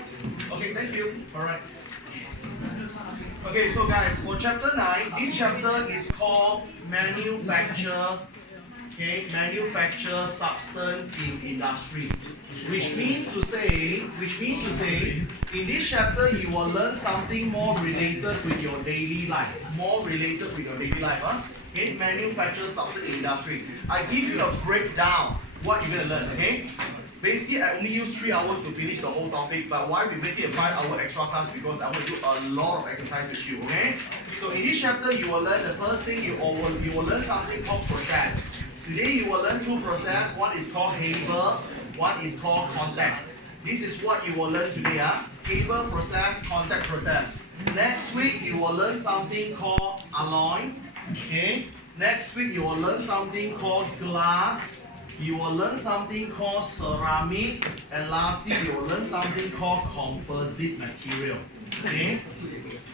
notes? Okay, thank you. Alright. Okay, so guys, for chapter 9, this chapter is called Manufacture. Okay, manufacture substance in industry. Which means to say, in this chapter you will learn something more related with your daily life. More related with your daily life. Huh? Okay, manufacture substance in industry. I give you a breakdown what you're going to learn. Okay. Basically, I only use 3 hours to finish the whole topic, but why we make it a 5-hour extra class? Because I want to do a lot of exercise with you, okay? So in this chapter, you will learn the first thing, you will learn something called process. Today, you will learn 2 process. One is called Haber, one is called contact. This is what you will learn today, Haber process, contact process. Next week, you will learn something called alloy, okay? Next week, you will learn something called glass. You will learn something called ceramic, and lastly, you will learn something called composite material. Okay?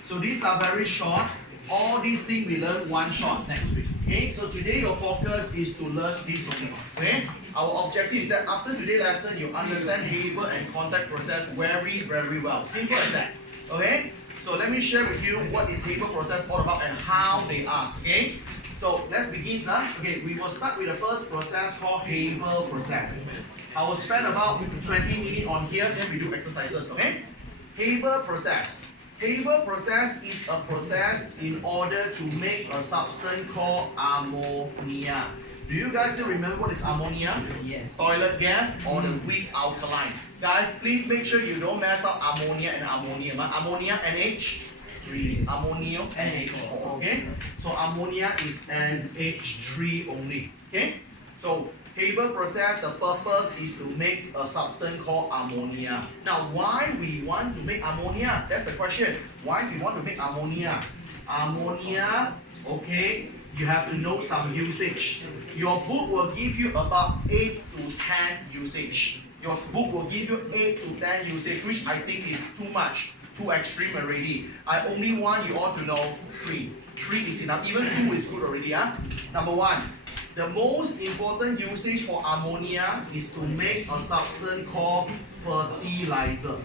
So these are very short. All these things we learn one shot next week. Okay? So today your focus is to learn this only. Okay? Our objective is that after today's lesson, you understand Haber and contact process very, very well. Simple as that. Okay? So let me share with you what is Haber process all about and how they ask. Okay? So let's begin. Okay, we will start with the first process called Haber process. I will spend about 20 minutes on here, then we do exercises. Okay? Haber process. Haber process is a process in order to make a substance called ammonia. Do you guys still remember what is ammonia? Yes. Toilet gas or the weak alkaline. Guys, please make sure you don't mess up ammonia and ammonium. Ammonia, NH3. Ammonium, NH4. Okay? So ammonia is NH3 only. Okay? So Haber process, the purpose is to make a substance called ammonia. Now, why we want to make ammonia? That's the question. Why we want to make ammonia? Ammonia, okay, you have to know some usage. Your book will give you about 8 to 10 usage. Your book will give you 8 to 10 usage, which I think is too much, too extreme already. I only want you all to know 3. 3 is enough. Even 2 is good already. Number 1, the most important usage for ammonia is to make a substance called fertilizer.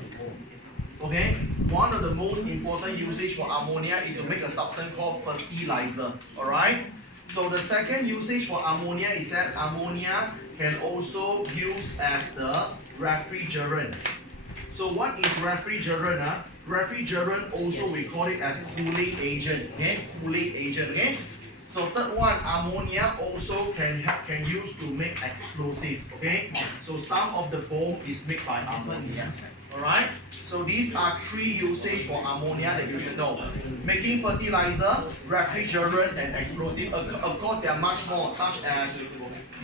Okay? One of the most important usage for ammonia is to make a substance called fertilizer. Alright? So the second usage for ammonia is that ammonia can also use as the refrigerant. So what is refrigerant? Refrigerant also we call it as cooling agent. Okay? Cooling agent. Okay? So third one, ammonia also can use to make explosive. Okay? So some of the bomb is made by ammonia. Alright? So these are 3 usage for ammonia that you should know. Making fertilizer, refrigerant, and explosive. Of course, there are much more, such as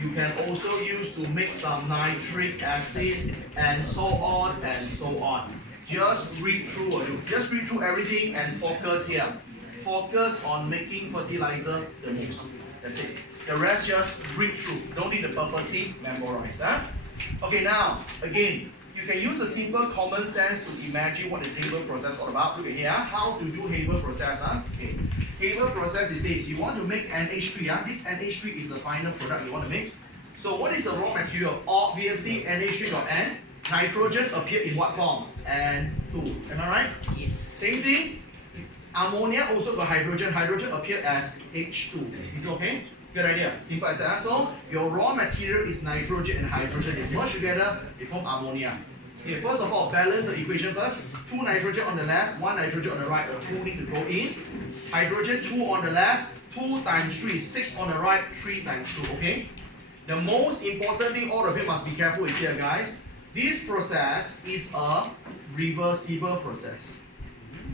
you can also use to make some nitric acid and so on and so on. Just read through everything and focus here. Focus on making fertilizer the most. That's it. The rest just read through. Don't need to purposely memorize. Okay, now, again, you can use a simple common sense to imagine what is Haber process all about. Look at here, how to do Haber process. Okay. Haber process is this. You want to make NH3. This NH3 is the final product you want to make. So what is the raw material? Obviously, NH3 got N. Nitrogen appear in what form? N2. Am I right? Yes. Same thing. Ammonia also got hydrogen. Hydrogen appear as H2. Is it okay? Good idea. Simple as that. So your raw material is nitrogen and hydrogen. They merge together, they form ammonia. Okay, first of all, balance the equation first. 2 nitrogen on the left, 1 nitrogen on the right. A 2 need to go in. Hydrogen 2 on the left, 2 times 3, 6 on the right, 3 times 2. Okay? The most important thing all of you must be careful is here, guys. This process is a reversible process.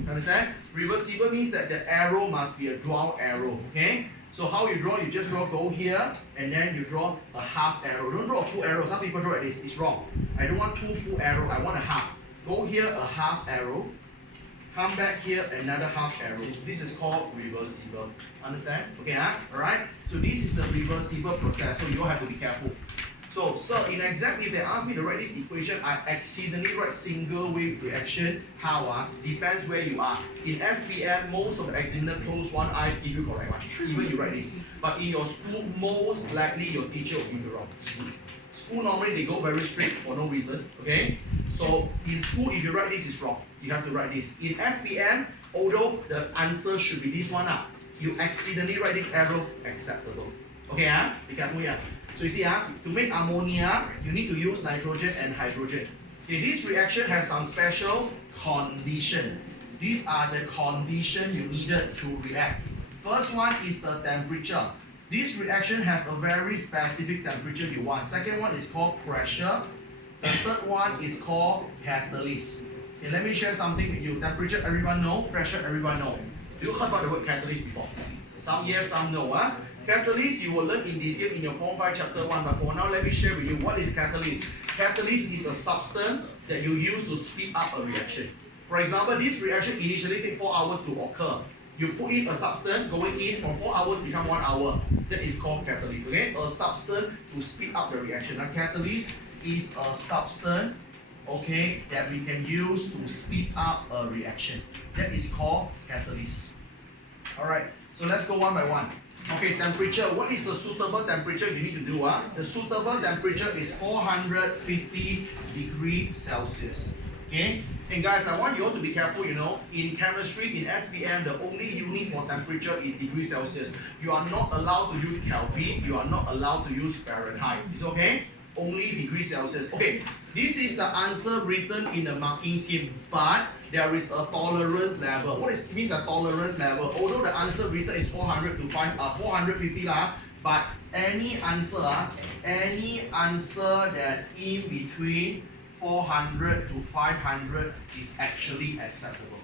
Understand? Reversible means that the arrow must be a draw arrow. Okay? So how you draw? You just draw go here and then you draw a half arrow. Don't draw a full arrow. Some people draw like this. It's wrong. I don't want 2 full arrow. I want a half. Go here a half arrow. Come back here another half arrow. This is called reversible. Understand? Okay, Alright? So this is the reversible process. So you all have to be careful. So, in exam, if they ask me to write this equation, I accidentally write single wave reaction. How? Depends where you are. In SPM, most of the examiner close one eyes give you correct one. Even you write this. But in your school, most likely your teacher will give you wrong. School normally they go very strict for no reason. Okay? So in school, if you write this is wrong. You have to write this. In SPM, although the answer should be this one, you accidentally write this arrow, acceptable. Okay, be careful here. So you see, to make ammonia, you need to use nitrogen and hydrogen. Okay, this reaction has some special condition. These are the conditions you needed to react. First one is the temperature. This reaction has a very specific temperature you want. Second one is called pressure. The third one is called catalyst. Okay, let me share something with you. Temperature, everyone know. Pressure, everyone know. You heard about the word catalyst before? Some yes, some no. Catalyst, you will learn in detail in your Form 5 Chapter 1. But for now, let me share with you what is catalyst. Catalyst is a substance that you use to speed up a reaction. For example, this reaction initially takes 4 hours to occur. You put in a substance going in from 4 hours become 1 hour. That is called catalyst. Okay, a substance to speed up the reaction. A catalyst is a substance, okay, that we can use to speed up a reaction. That is called catalyst. Alright, so let's go one by one. Okay, temperature. What is the suitable temperature you need to do? The suitable temperature is 450 degrees Celsius. Okay, and guys, I want you all to be careful, you know, in chemistry, in SPM, the only unit for temperature is degrees Celsius. You are not allowed to use Kelvin, you are not allowed to use Fahrenheit. Is okay? Only degrees Celsius. Okay, this is the answer written in the marking scheme, but there is a tolerance level. What means a tolerance level? Although the answer written is 450 but any answer that in between 400 to 500 is actually acceptable.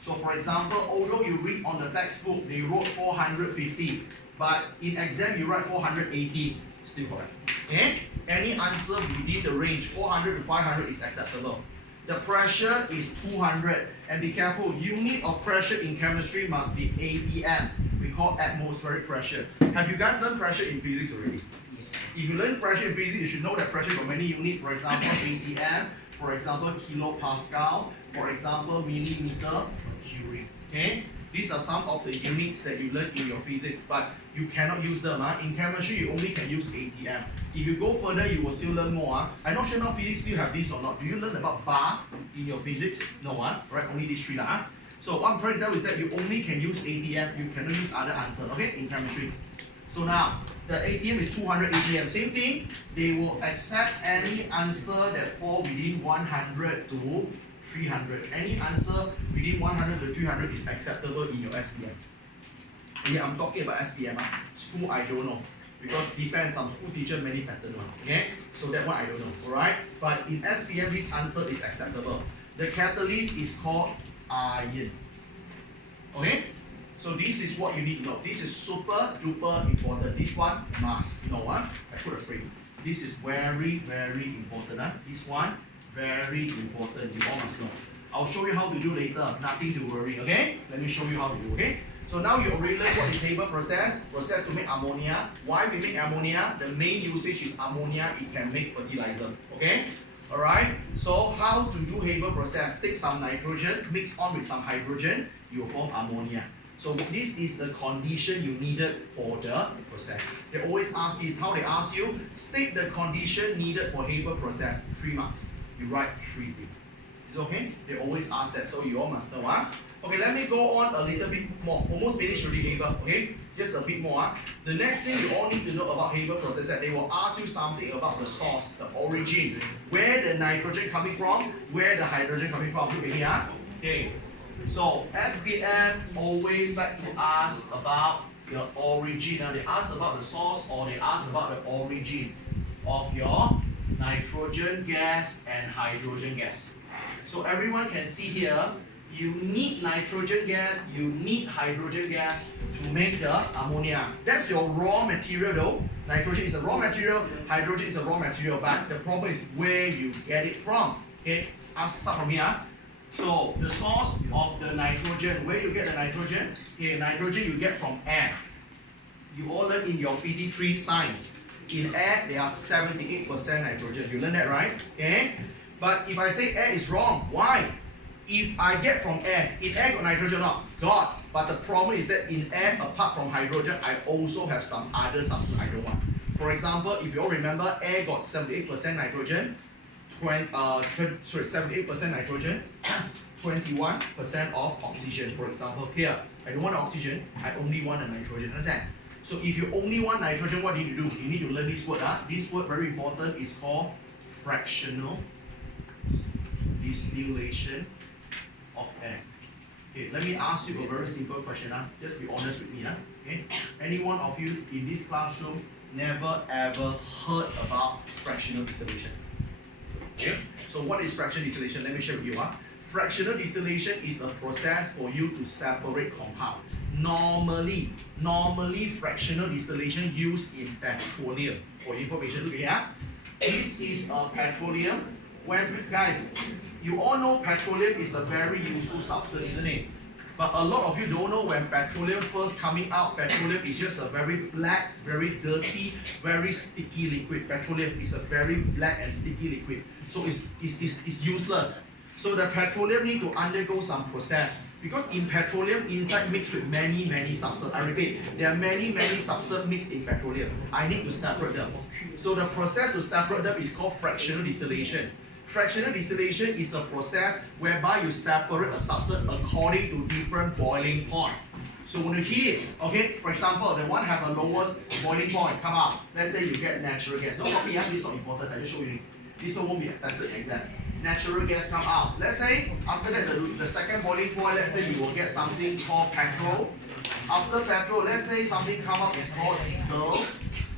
So for example, although you read on the textbook, they wrote 450, but in exam you write 480, still correct. Okay? Any answer within the range 400 to 500 is acceptable. The pressure is 200, and be careful, unit of pressure in chemistry must be ATM. We call atmospheric pressure. Have you guys learned pressure in physics already? If you learn pressure in physics, you should know that pressure got many units. For example, ATM, for example, kilopascal, for example, millimeter mercury. Okay? These are some of the units that you learn in your physics, but you cannot use them. In chemistry, you only can use ATM. If you go further, you will still learn more. I'm not sure now physics still have this or not. Do you learn about bar in your physics? No, right? Only these three. So what I'm trying to tell you is that you only can use ATM, you cannot use other answers, okay, in chemistry. So now, the ATM is 200 ATM. Same thing, they will accept any answer that fall within 100 to 300. Any answer within 100 to 300 is acceptable in your SPM. Yeah, I'm talking about SPM. School, I don't know. Because depends, some school teacher many pattern one. Okay? So that one I don't know. Alright? But in SPM, this answer is acceptable. The catalyst is called iron. Okay? So this is what you need to know. This is super duper important. This one must know. I put a frame. This is very, very important. This one, very important. You all must know. I'll show you how to do later. Nothing to worry. Okay? Let me show you how to do. Okay? So now you already learned what is Haber process. Process to make ammonia. Why we make ammonia? The main usage is ammonia. It can make fertilizer. Okay? Alright? So how to do Haber process? Take some nitrogen, mix on with some hydrogen, you will form ammonia. So this is the condition you needed for the process. They always ask this. How they ask you? State the condition needed for Haber process. 3 marks. You write 3 things. Is it okay? They always ask that, so you all must know. Okay, let me go on a little bit more. Almost finished already Haber. Okay, just a bit more. The next thing you all need to know about Haber process that they will ask you something about the source, the origin, where the nitrogen coming from, where the hydrogen coming from. Look at here. Okay. So SPM always like to ask about the origin. They ask about the source or they ask about the origin of your nitrogen gas and hydrogen gas. So everyone can see here, you need nitrogen gas, you need hydrogen gas to make the ammonia. That's your raw material though. Nitrogen is a raw material, hydrogen is a raw material, but the problem is where you get it from. Okay, I'll start from here. So the source of the nitrogen, where you get the nitrogen? Okay, nitrogen you get from air. You all learn in your PT3 science. In air, there are 78% nitrogen. You learn that, right? Okay? But if I say air is wrong, why? If I get from air, in air got nitrogen or not? Got. But the problem is that in air, apart from hydrogen, I also have some other substance I don't want. For example, if you all remember, air got 78% nitrogen, 78% nitrogen, 21% of oxygen. For example, here, I don't want oxygen, I only want a nitrogen. Understand? So if you only want nitrogen, what do you need to do? You need to learn this word. This word, very important, is called fractional distillation of air. Okay, let me ask you a very simple question. Just be honest with me. Okay? Any one of you in this classroom never ever heard about fractional distillation? Okay? So what is fractional distillation? Let me share with you. Fractional distillation is a process for you to separate compound. Normally fractional distillation used in petroleum. For information, look here. This is a petroleum. When, guys, you all know petroleum is a very useful substance, isn't it? But a lot of you don't know when petroleum first coming out, petroleum is just a very black, very dirty, very sticky liquid. Petroleum is a very black and sticky liquid. So it's useless. So the petroleum need to undergo some process. Because in petroleum, inside mixed with many substances. I repeat, there are many substances mixed in petroleum. I need to separate them. So the process to separate them is called fractional distillation. Fractional distillation is a process whereby you separate a substance according to different boiling point. So when you heat it, okay, for example, the one have the lowest boiling point, come out. Let's say you get natural gas. No copy, this is not important, I just show you. This one won't be tested exam. Natural gas come out. Let's say, after that, the second boiling point, let's say you will get something called petrol. After petrol, let's say something come out is called diesel.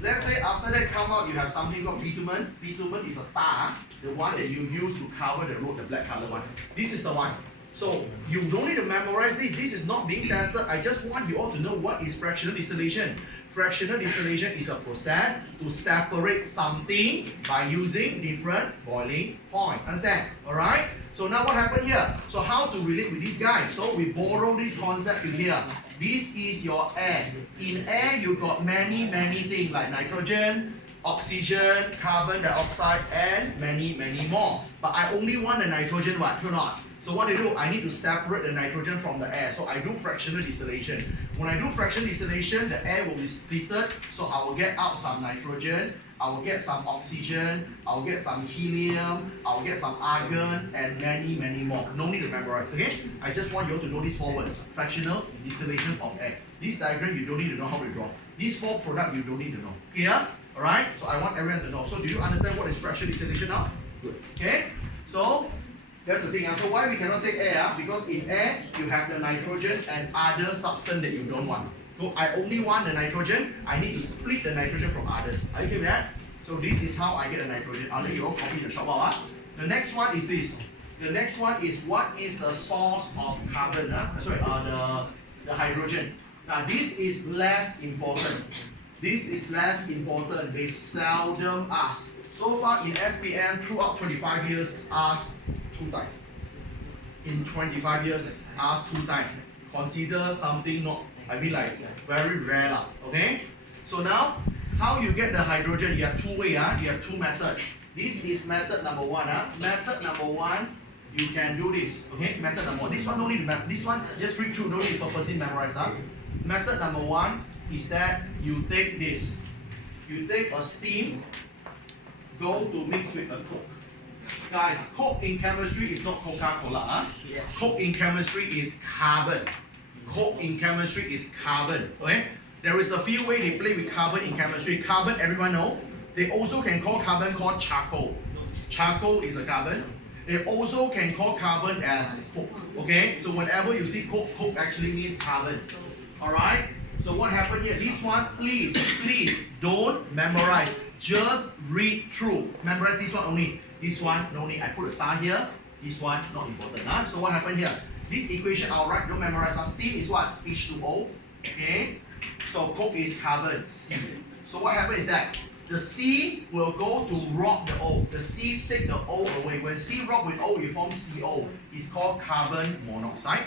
Let's say after that come out, you have something called bitumen. Bitumen is a tar, the one that you use to cover the road, the black color one. This is the one. So you don't need to memorize this. This is not being tested. I just want you all to know what is fractional distillation. Fractional distillation is a process to separate something by using different boiling point. Understand? Alright? So now what happened here? So how to relate with this guy? So we borrow this concept in here. This is your air. In air, you got many things like nitrogen, oxygen, carbon dioxide, and many more. But I only want the nitrogen, right? Do not. So what I do, I need to separate the nitrogen from the air. So I do fractional distillation. When I do fractional distillation, the air will be splitted. So I will get out some nitrogen, I will get some oxygen, I will get some helium, I will get some argon, and many more. No need to memorize, okay? I just want you all to know these four words. Fractional distillation of air. This diagram, you don't need to know how to draw. These four products, you don't need to know. Clear? Alright? So I want everyone to know. So do you understand what is fractional distillation now? Good. Okay? So, that's the thing. So why we cannot say air? Because in air, you have the nitrogen and other substance that you don't want. So I only want the nitrogen. I need to split the nitrogen from others. Are you okay with that? So this is how I get the nitrogen. I'll let you all copy the short while. The next one is this. The next one is what is the source of carbon? The hydrogen. Now this is less important. This is less important. They seldom ask. So far in SPM, throughout 25 years, asked 2 times. In 25 years, asked 2 times. Consider something not, very rare lah. Okay? So now, how you get the hydrogen? You have 2 ways. You have 2 methods. This is method number 1. Method number 1, you can do this. Okay? Method number 1. This one don't need to memorize. This one just read through. Don't need to purposely memorize. Method number 1 is that you take this. You take a steam, go to mix with a Coke. Guys, Coke in chemistry is not Coca-Cola. Coke in chemistry is carbon. Coke in chemistry is carbon. Okay? There is a few ways they play with carbon in chemistry. Carbon, everyone know. They also can call carbon called charcoal. Charcoal is a carbon. They also can call carbon as Coke. Okay? So whenever you see Coke, Coke actually means carbon. Alright? So what happened here? This one, please don't memorize. Just read through. Memorize this one only. This one, no need. I put a star here. This one, not important. So what happened here? This equation, I'll write, don't memorize. Steam is what? H2O. Okay? So Coke is carbon, C. So what happened is that the C will go to rob the O. The C take the O away. When C rob with O, you form CO. It's called carbon monoxide.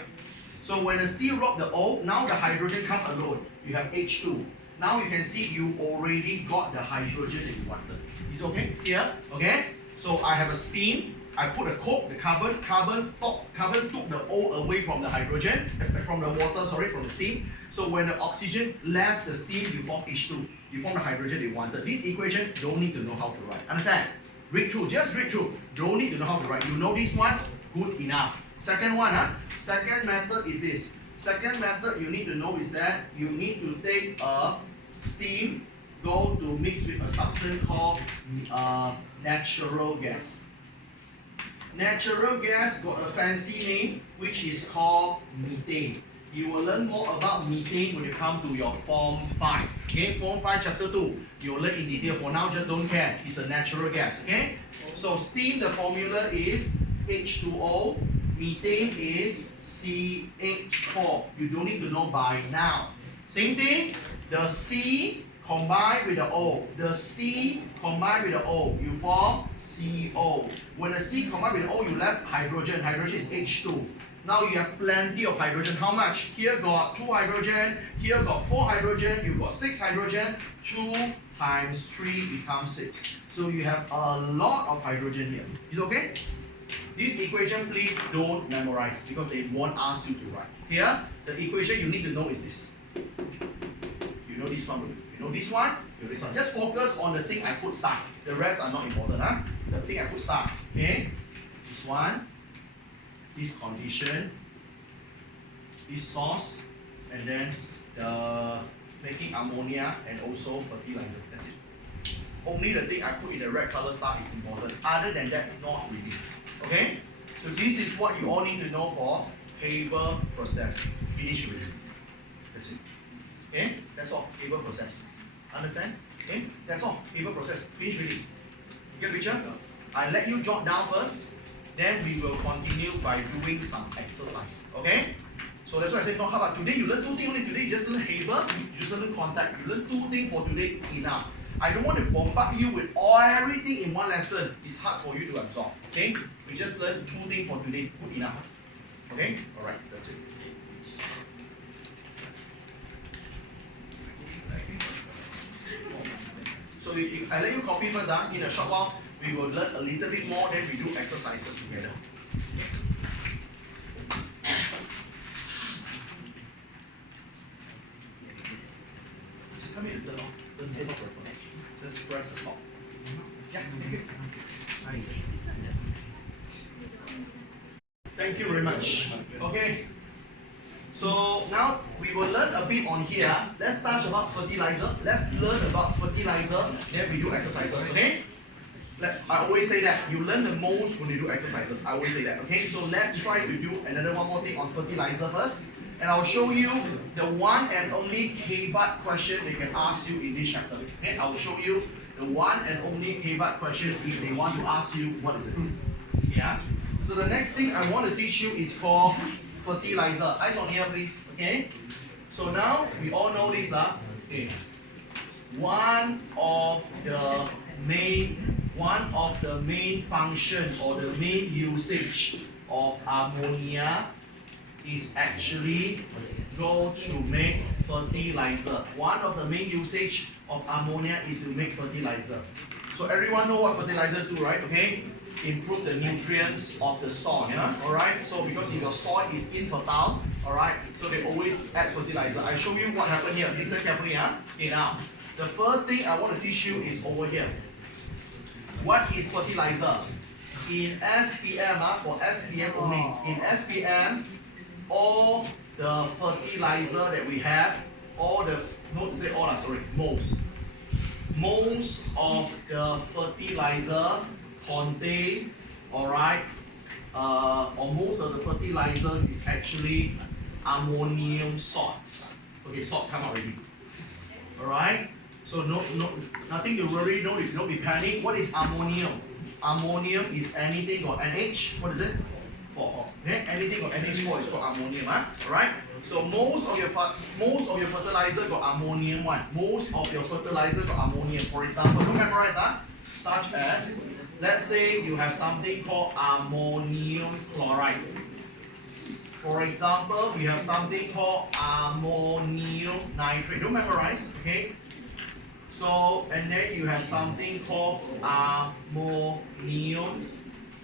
So when the C rob the O, now the hydrogen come alone. You have H2. Now you can see you already got the hydrogen that you wanted. It's okay here? Okay? So I have a steam. I put a Coke, the carbon took the O away from the hydrogen, from the water, sorry, from the steam. So when the oxygen left the steam, you form H2. You form the hydrogen they wanted. This equation, don't need to know how to write. Understand? Read through, just read through. Don't need to know how to write. You know this one, good enough. Second one, second method is this. Second method you need to know is that you need to take a steam, go to mix with a substance called natural gas. Natural gas got a fancy name which is called methane. You will learn more about methane when you come to your Form 5. Okay, Form 5 Chapter 2. You will learn in detail. For now, just don't care. It's a natural gas. Okay? So steam, the formula is H2O. Methane is CH4. You don't need to know by now. Same thing, the C combined with the O. The C combined with the O, you form CO. When the C combined with the O, you left hydrogen. Hydrogen is H2. Now you have plenty of hydrogen. How much? Here got 2 hydrogen. Here got 4 hydrogen. You got 6 hydrogen. 2 times 3 becomes 6. So you have a lot of hydrogen here. Is it okay? This equation, please don't memorize because they won't ask you to write. Here, the equation you need to know is this. You know this one, you know this one, you know this one. Just focus on the thing I put star. The rest are not important. The thing I put star. Okay? This one, this condition, this source, and then the making ammonia and also fertilizer. That's it. Only the thing I put in the red color star is important. Other than that, not really. Okay? So this is what you all need to know for Haber process. Finish with it. That's it. Okay? That's all. Haber process. Understand? Okay? That's all. Haber process. Finish with it. You get the picture? I let you jot down first. Then we will continue by doing some exercise. Okay? So that's why I said, no, how about today? You learn 2 things only today. You just learn Haber, you just learn contact. You learn 2 things for today, enough. I don't want to bombard you with everything in one lesson. It's hard for you to absorb. Okay? We just learn 2 things for today. Good enough. Okay? Alright, that's it. So I let you copy first. In a short while, we will learn a little bit more, then we do exercises together. Just tell me to turn off. Just press the stop. Yeah, thank you. Thank you very much. Okay. So now we will learn a bit on here. Let's touch about fertilizer. Let's learn about fertilizer. Then we do exercises. Okay. I always say that you learn the most when you do exercises. I always say that. Okay. So let's try to do another one more thing on fertilizer first. And I'll show you the one and only K-BUT question they can ask you in this chapter. Okay, I will show you the one and only K-BUT question if they want to ask you what is it. Yeah. So the next thing I want to teach you is called fertilizer. Eyes on here, please. Okay. So now we all know this. Okay. One of the main function or the main usage of ammonia is actually go to make fertilizer. One of the main usage of ammonia is to make fertilizer. So everyone know what fertilizer do, right? Okay, improve the nutrients of the soil. Yeah? All right. So because if your soil is infertile, all right, so they always add fertilizer. I show you what happened here. Listen carefully. Okay, now the first thing I want to teach you is over here. What is fertilizer? In SPM, for SPM only. In SPM, all the fertilizer that we have, most of the fertilizer contain, alright, or most of the fertilizers is actually ammonium salts. Okay, salt come out already. Alright, so nothing to worry, don't be panic. What is ammonium? Ammonium is anything got NH. What is it? 4. Okay, anything got NH4 is called ammonium. Alright. So most of your fertilizer got ammonium one. Most of your fertilizer got ammonium. For example, don't memorize. Such as, let's say you have something called ammonium chloride. For example, we have something called ammonium nitrate. Don't memorize. Okay. So, and then you have something called ammonium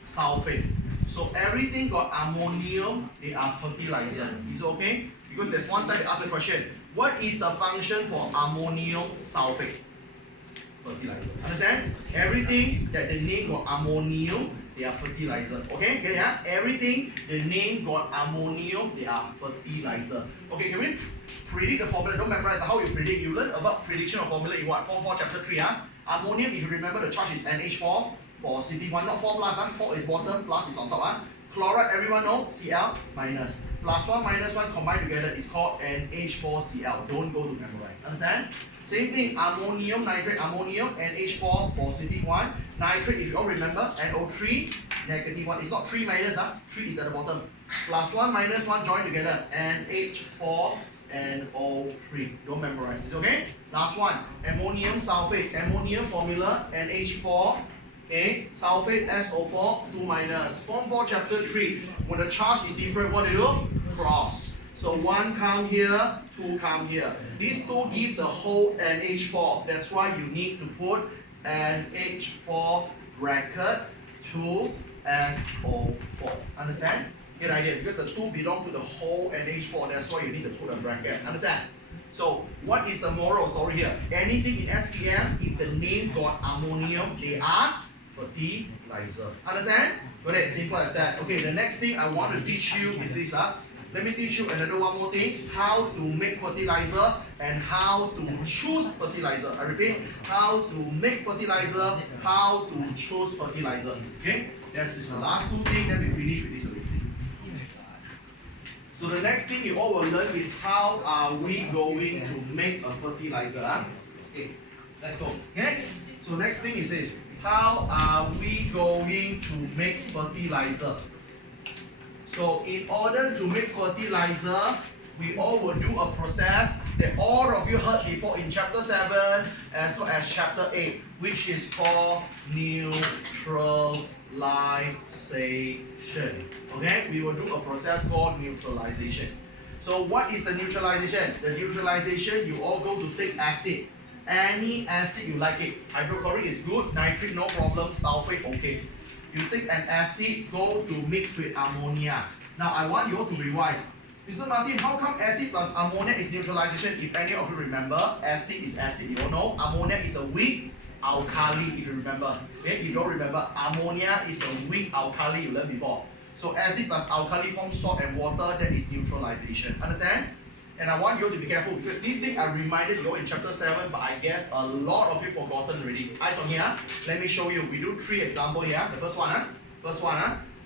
sulfate. So everything got ammonium, they are fertilizer. Is it okay? Because there's one time they ask a question, what is the function for ammonium sulfate? Fertilizer. Understand? Everything that the name got ammonium, they are fertilizer. Okay? Get it? Yeah? Everything the name got ammonium, they are fertilizer. Okay, can we predict the formula? Don't memorize how you predict. You learn about prediction of formula in what? Form 4 chapter 3. Ammonium, if you remember, the charge is NH4 positive 1, not 4 plus. 4 is bottom, plus is on top. Chloride, everyone know, Cl minus. Plus 1 minus 1 combined together is called NH4Cl. Don't go to memorize. Understand? Same thing, ammonium, nitrate, ammonium, NH4 positive 1. Nitrate, if you all remember, NO3 negative 1. It's not 3 minus, 3 is at the bottom. Plus 1 minus 1 join together, NH4 NO3. Don't memorize. It's okay? Last one, ammonium sulfate. Ammonium formula, NH4. Okay, sulfate SO4 2 minus. Form 4 chapter 3. When the charge is different, what do you do? Cross. So 1 come here, 2 come here. These 2 give the whole NH4. That's why you need to put NH4 bracket 2 SO4. Understand? Get the idea? Because the 2 belong to the whole NH4. That's why you need to put a bracket. Understand? So what is the moral story here? Anything in SPM, if the name got ammonium, they are fertilizer. Understand? Okay, simple as that. Okay, the next thing I want to teach you is this. Let me teach you another one more thing. How to make fertilizer and how to choose fertilizer. I repeat, how to make fertilizer, how to choose fertilizer. Okay? This is the last 2 things, then we finish with this already. So the next thing you all will learn is how are we going to make a fertilizer. Okay, let's go. Okay? So next thing is this. How are we going to make fertilizer? So in order to make fertilizer, we all will do a process that all of you heard before in chapter 7 as well as chapter 8, which is called neutralization. Okay, we will do a process called neutralization. So what is the neutralization? The neutralization, you all go to take acid. Any acid you like it. Hydrochloric is good, nitric no problem, sulfate okay. You take an acid, go to mix with ammonia. Now I want you all to revise. Mr. Martin, how come acid plus ammonia is neutralization? If any of you remember, acid is acid, you all know. Ammonia is a weak alkali, if you remember. Okay? If you all remember, ammonia is a weak alkali, you learned before. So acid plus alkali forms salt and water, that is neutralization. Understand? And I want you all to be careful because this thing I reminded you all in chapter 7, but I guess a lot of you forgotten already. Eyes on here. Let me show you. We do 3 examples here. The first one.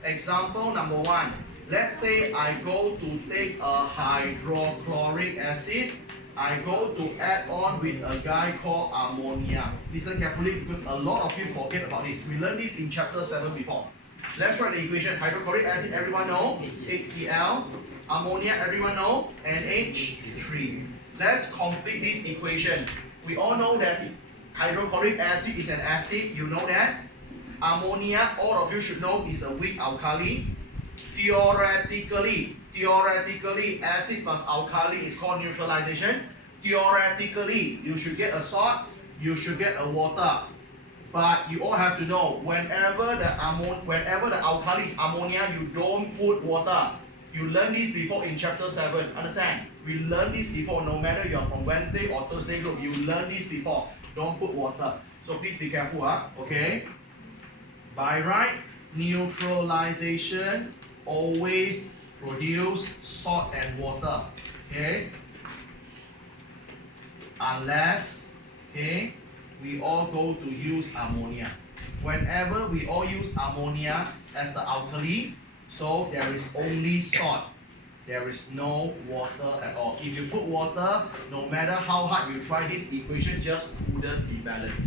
Example number 1. Let's say I go to take a hydrochloric acid. I go to add on with a guy called ammonia. Listen carefully because a lot of you forget about this. We learned this in chapter 7 before. Let's write the equation. Hydrochloric acid, everyone know? HCl. Ammonia, everyone know? NH3. Let's complete this equation. We all know that hydrochloric acid is an acid. You know that? Ammonia, all of you should know, is a weak alkali. Theoretically, acid plus alkali is called neutralization. Theoretically, you should get a salt, you should get a water. But you all have to know, whenever the alkali is ammonia, you don't put water. You learned this before in chapter 7. Understand? We learned this before. No matter you are from Wednesday or Thursday group, you learned this before. Don't put water. So please be careful. Okay? By right, neutralization always produce salt and water. Okay? Unless, okay, we all go to use ammonia. Whenever we all use ammonia as the alkali, so there is only salt. There is no water at all. If you put water, no matter how hard you try, this equation just couldn't be balanced.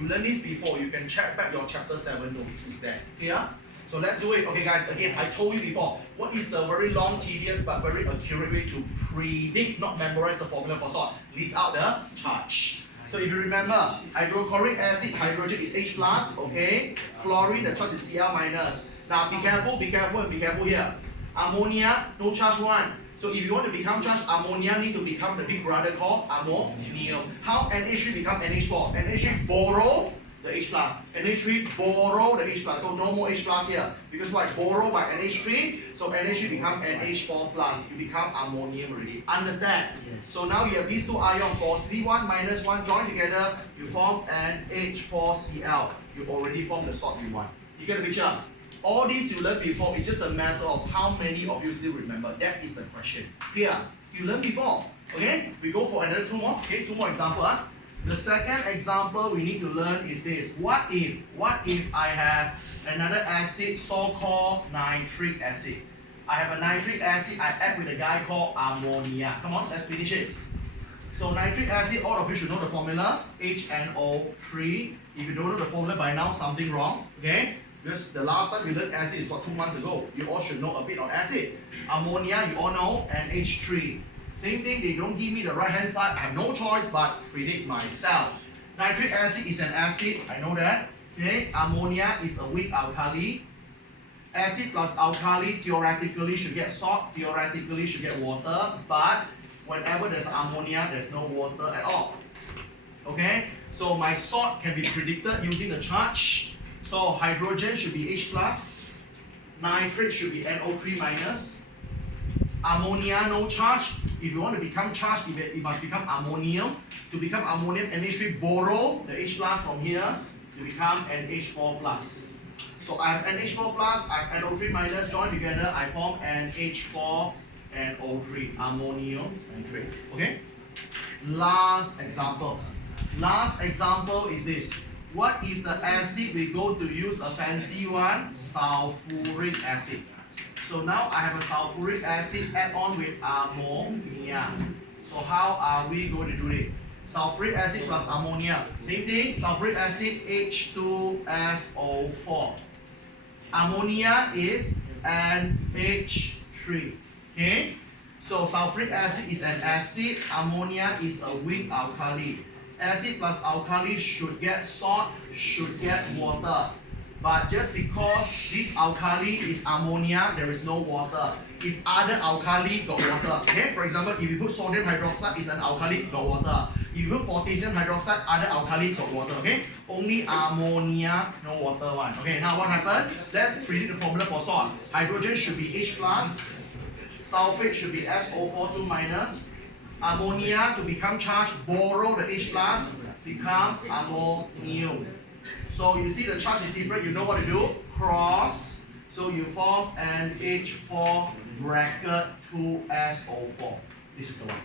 You learned this before. You can check back your chapter 7 notes. Is that clear? So let's do it. Okay guys, again, I told you before, what is the very long, tedious, but very accurate way to predict, not memorize the formula for salt? List out the charge. So if you remember, hydrochloric acid, hydrogen is H plus, okay? Chlorine, the charge is Cl minus. Now be careful here. Ammonia, no charge 1. So if you want to become charged, ammonia need to become the big brother called ammonium. How NH3 become NH4? NH3 borrow the the H plus. NH3 borrow the H plus. So no more H plus here. Because what? Borrow by NH3. So NH3 become NH4 plus. You become ammonium already. Understand? Yes. So now you have these two ions, positive 1, minus 1, join together. You form NH4Cl. You already formed the salt you want. You get the picture? All these you learned before. It's just a matter of how many of you still remember. That is the question. Clear? You learned before. Okay? We go for another 2 more. Okay, 2 more examples. The second example we need to learn is this. What if I have another acid so-called nitric acid? I have a nitric acid, I add with a guy called ammonia. Come on, let's finish it. So nitric acid, all of you should know the formula, HNO3. If you don't know the formula by now, something wrong. Okay? Because the last time you learned acid is about 2 months ago. You all should know a bit on acid. Ammonia, you all know, and H3. Same thing, they don't give me the right hand side. I have no choice but predict myself. Nitric acid is an acid, I know that. Okay, ammonia is a weak alkali. Acid plus alkali theoretically should get salt, theoretically should get water, but whenever there's ammonia, there's no water at all. Okay, so my salt can be predicted using the charge. So hydrogen should be H plus, nitrate should be NO3 minus. Ammonia, no charge. If you want to become charged, it must become ammonium. To become ammonium, NH3 borrow the H plus from here to become NH4 plus. So I have NH4 plus, I have NO3 minus, join together, I form NH4 and O3, ammonium nitrate. Okay? Last example. Last example is this. What if the acid we go to use a fancy one? Sulfuric acid. So now I have a sulfuric acid add on with ammonia. So how are we going to do it? Sulfuric acid plus ammonia. Same thing, sulfuric acid H2SO4. Ammonia is NH3. Okay? So sulfuric acid is an acid, ammonia is a weak alkali. Acid plus alkali should get salt, should get water. But just because this alkali is ammonia, there is no water. If other alkali got water, okay? For example, if you put sodium hydroxide, it's an alkali, got water. If you put potassium hydroxide, other alkali got water, okay? Only ammonia, no water one. Okay, now what happened? Let's predict the formula for salt. Hydrogen should be H plus, sulfate should be SO4 2 minus. Ammonia to become charged, borrow the H plus, become ammonium. So you see the charge is different, you know what to do? Cross. So you form an H4 bracket 2SO4. This is the one.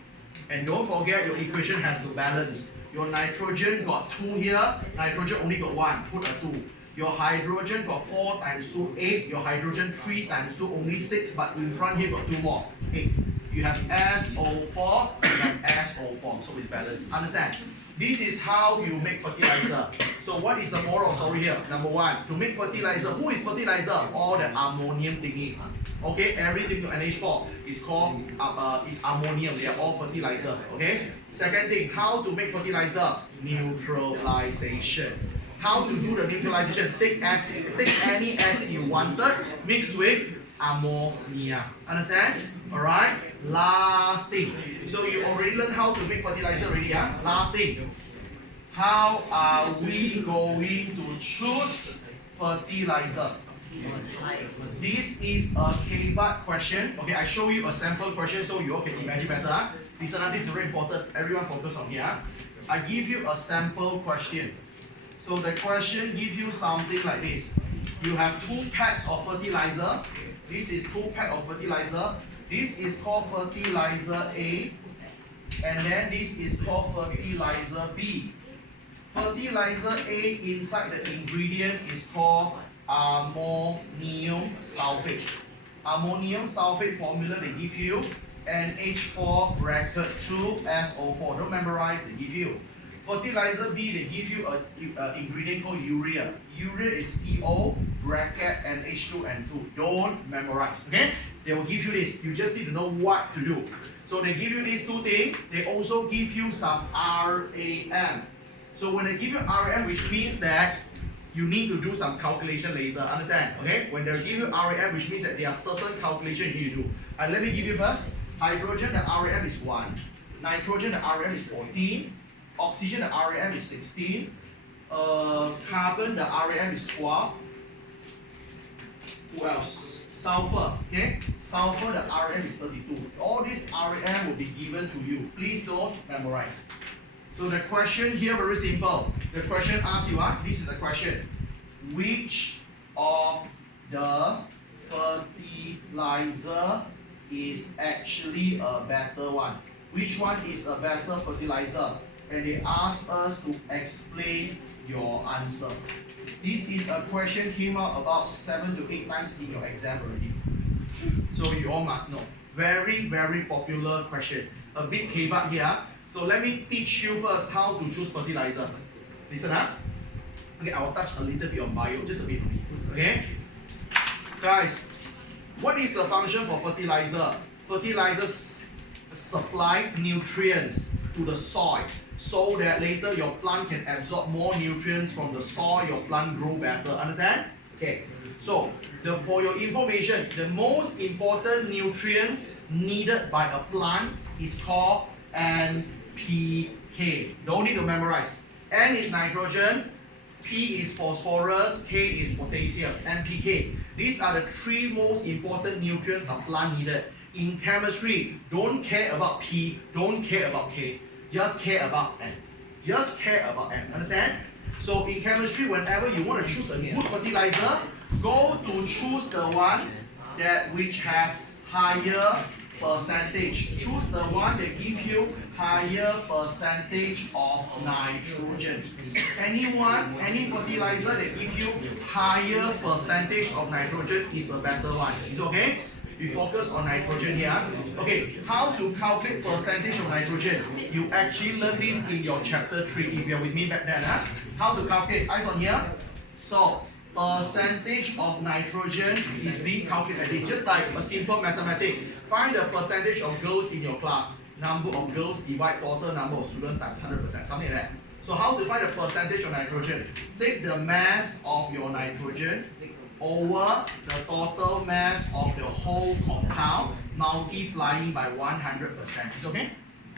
And don't forget your equation has to balance. Your nitrogen got 2 here, nitrogen only got 1, put a 2. Your hydrogen got 4 times 2, 8. Your hydrogen 3 times 2, only 6, but in front here got 2 more, 8. You have SO4, you have SO4, so it's balanced. Understand? This is how you make fertilizer. So what is the moral story here? Number 1, to make fertilizer, who is fertilizer? All the ammonium thingy. Okay, everything on NH4 is called is ammonium. They are all fertilizer. Okay. Second thing, how to make fertilizer? Neutralization. How to do the neutralization? Take acid, take any acid you wanted, mix with ammonia. Understand? Alright? Last thing. So you already learned how to make fertilizer already, huh? Last thing. How are we going to choose fertilizer? This is a K-Bar question. Okay, I show you a sample question so you all can imagine better. Listen, this is very important. Everyone focus on here. I give you a sample question. So the question gives you something like this. You have 2 packs of fertilizer. This is 2 packs of fertilizer. This is called fertilizer A. And then this is called fertilizer B. Fertilizer A inside the ingredient is called ammonium sulfate. Ammonium sulfate formula they give you NH4 bracket 2SO4. Don't memorize, they give you. Fertilizer B, they give you an ingredient called urea. Urea is CO bracket and H2 and 2. Don't memorize, okay? They will give you this. You just need to know what to do. So they give you these 2 things. They also give you some RAM. So when they give you RAM, which means that you need to do some calculation later. Understand? Okay? When they give you RAM, which means that there are certain calculations you need to do. Let me give you first. Hydrogen, the RAM is 1. Nitrogen, the RAM is 14. Oxygen, the RAM is 16. Carbon, the RAM is 12. Who else? Sulfur, okay? Sulfur, the RM is 32. All these RM will be given to you. Please don't memorize. So the question here very simple. The question asks you, this is the question. Which of the fertilizer is actually a better one? Which one is a better fertilizer? And they ask us to explain your answer. This is a question came out about 7 to 8 times in your exam already. So you all must know. Very, very popular question. A bit kebab here. So let me teach you first how to choose fertilizer. Listen up. Okay, I will touch a little bit on bio, just a bit. Okay? Guys, what is the function for fertilizer? Fertilizers supply nutrients to the soil, so that later your plant can absorb more nutrients from the soil, your plant grow better. Understand? Okay. So, for your information, the most important nutrients needed by a plant is called NPK. Don't need to memorize. N is nitrogen, P is phosphorus, K is potassium. NPK. These are the 3 most important nutrients a plant needed. In chemistry, don't care about P, don't care about K. Just care about N. Just care about N. Understand? So in chemistry, whenever you want to choose a good fertilizer, go to choose the one which has higher percentage. Choose the one that gives you higher percentage of nitrogen. Any fertilizer that gives you higher percentage of nitrogen is a better one. Is it okay? We focus on nitrogen here. Okay, how to calculate percentage of nitrogen? You actually learned this in your chapter 3 if you're with me back then. How to calculate? Eyes on here. So, percentage of nitrogen is being calculated just like a simple mathematics. Find the percentage of girls in your class. Number of girls divide total number of students times 100%, something like that. So how to find the percentage of nitrogen? Take the mass of your nitrogen over the total mass of the whole compound multiplying by 100%. Is okay?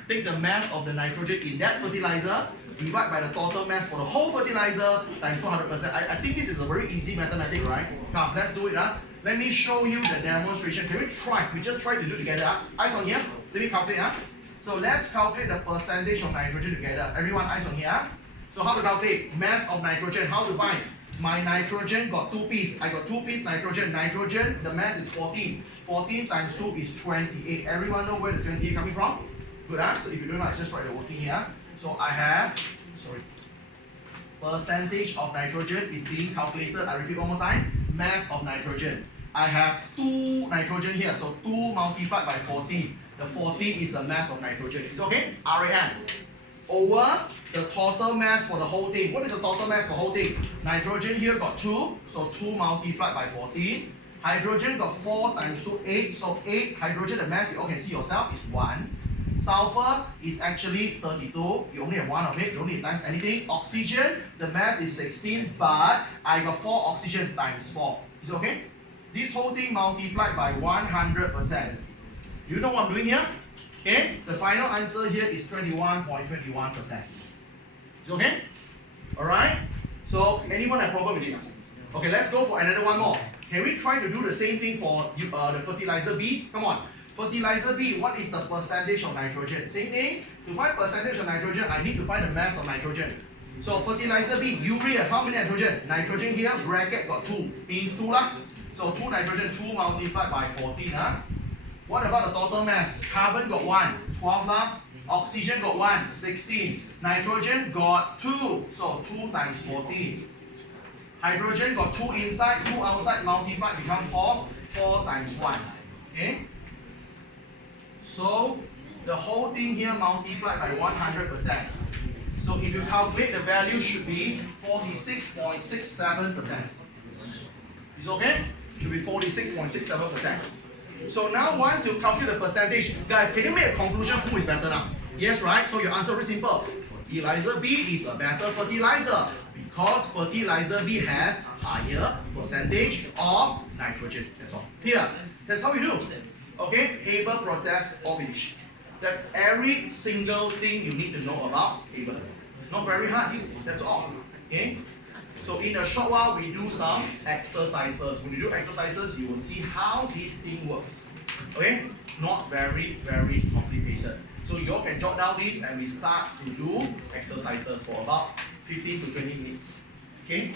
Take the mass of the nitrogen in that fertilizer, divide by the total mass for the whole fertilizer times 200%. I think this is a very easy mathematics, right? Come, let's do it. Let me show you the demonstration. Can we try? We just try to do it together. Eyes on here. Let me calculate. So let's calculate the percentage of nitrogen together. Everyone, eyes on here. So how to calculate mass of nitrogen? How to find? My nitrogen got 2 pieces. I got 2 pieces nitrogen. Nitrogen, the mass is 14. 14 times 2 is 28. Everyone know where the 28 coming from? Good, So if you don't know, I just write the working here. So I have, percentage of nitrogen is being calculated. I repeat one more time. Mass of nitrogen. I have 2 nitrogen here. So 2 multiplied by 14. The 14 is the mass of nitrogen. Is it okay? RAM. Over the total mass for the whole thing. What is the total mass for the whole thing? Nitrogen here got 2, so 2 multiplied by 14. Hydrogen got 4 times 2, 8. So 8 hydrogen, the mass you all can see yourself is 1. Sulfur is actually 32. You only have 1 of it. You don't need times anything. Oxygen, the mass is 16, but I got 4 oxygen times 4. Is it okay? This whole thing multiplied by 100%. You know what I'm doing here? Okay, the final answer here is 21.21%. Is okay? Alright? So, anyone have problem with this? Okay, let's go for another one more. Can we try to do the same thing for the fertilizer B? Come on. Fertilizer B, what is the percentage of nitrogen? Same thing. To find percentage of nitrogen, I need to find the mass of nitrogen. So, fertilizer B, urea, how many nitrogen? Nitrogen here, bracket got 2. Means 2 lah. So, 2 nitrogen, 2 multiplied by 14. What about the total mass? Carbon got 1, 12 lah. Oxygen got 1, 16. Nitrogen got 2, so 2 times 14. Hydrogen got 2 inside, 2 outside, multiplied become 4. 4 times 1. Okay? So, the whole thing here multiplied by 100%. So, if you calculate, the value should be 46.67%. Is okay? Should be 46.67%. So now once you calculate the percentage, guys, can you make a conclusion who is better now? Yes, right? So your answer is simple. Fertilizer B is a better fertilizer because fertilizer B has higher percentage of nitrogen. That's all. Here, that's how we do. Okay, Haber process, all finished. That's every single thing you need to know about Haber. Not very hard. That's all. Okay? So in a short while, we do some exercises. When you do exercises, you will see how this thing works. Okay? Not very, very complicated. So you all can jot down this and we start to do exercises for about 15 to 20 minutes. Okay?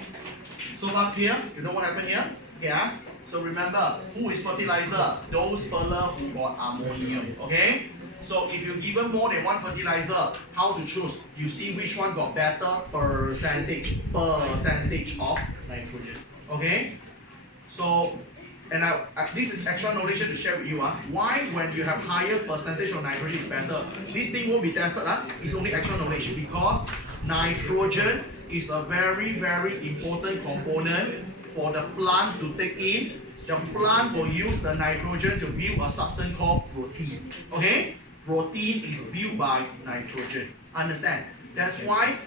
So up here, you know what happened here? Yeah? So remember, who is fertilizer? Those fellow who got ammonium. Okay? So if you're given more than one fertilizer, how to choose? You see which one got better percentage of nitrogen. Okay? So, and this is extra knowledge to share with you. Why when you have higher percentage of nitrogen is better? This thing won't be tested. It's only extra knowledge because nitrogen is a very, very important component for the plant to take in. The plant will use the nitrogen to build a substance called protein. Okay? Protein is built by nitrogen. Understand? That's why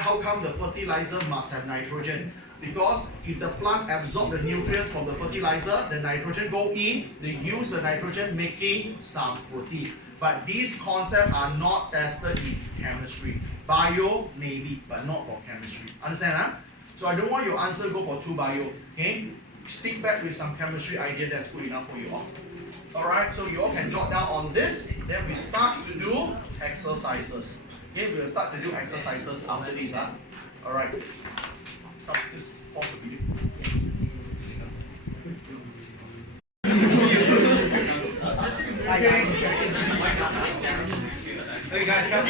how come the fertilizer must have nitrogen? Because if the plant absorbs the nutrients from the fertilizer, the nitrogen go in, they use the nitrogen making some protein. But these concepts are not tested in chemistry. Bio maybe, but not for chemistry. Understand? So I don't want your answer go for 2 bio. Okay? Stick back with some chemistry idea, that's good enough for you all. Alright, so you all can jot down on this. Then we start to do exercises. Okay, we'll start to do exercises after this. Alright. Just pause the video. Okay guys, come.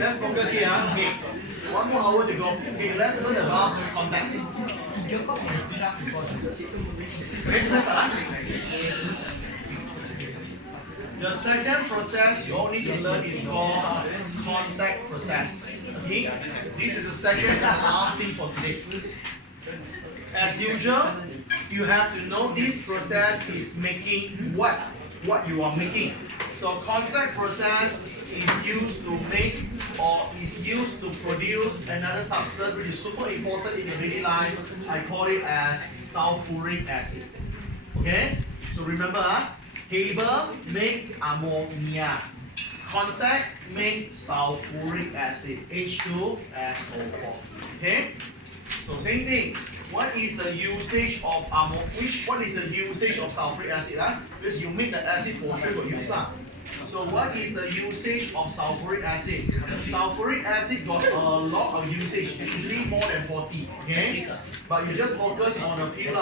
Let's focus here. Okay. 1 more hour to go. Okay, let's learn about contact. Okay, let's start. The second process you all need to learn is called contact process. Okay? This is the second and last thing for today. As usual, you have to know this process is making what you are making. So contact process is used to make or is used to produce another substance which is super important in your daily life. I call it as sulfuric acid. Okay? So remember, Haber make ammonia. Contact make sulfuric acid, H2SO4. Okay? So same thing. What is the usage of what is the usage of sulfuric acid? Because you make the acid for sure got use. So what is the usage of sulfuric acid? Sulfuric acid got a lot of usage, easily more than 40. Okay? But you just focus on a few.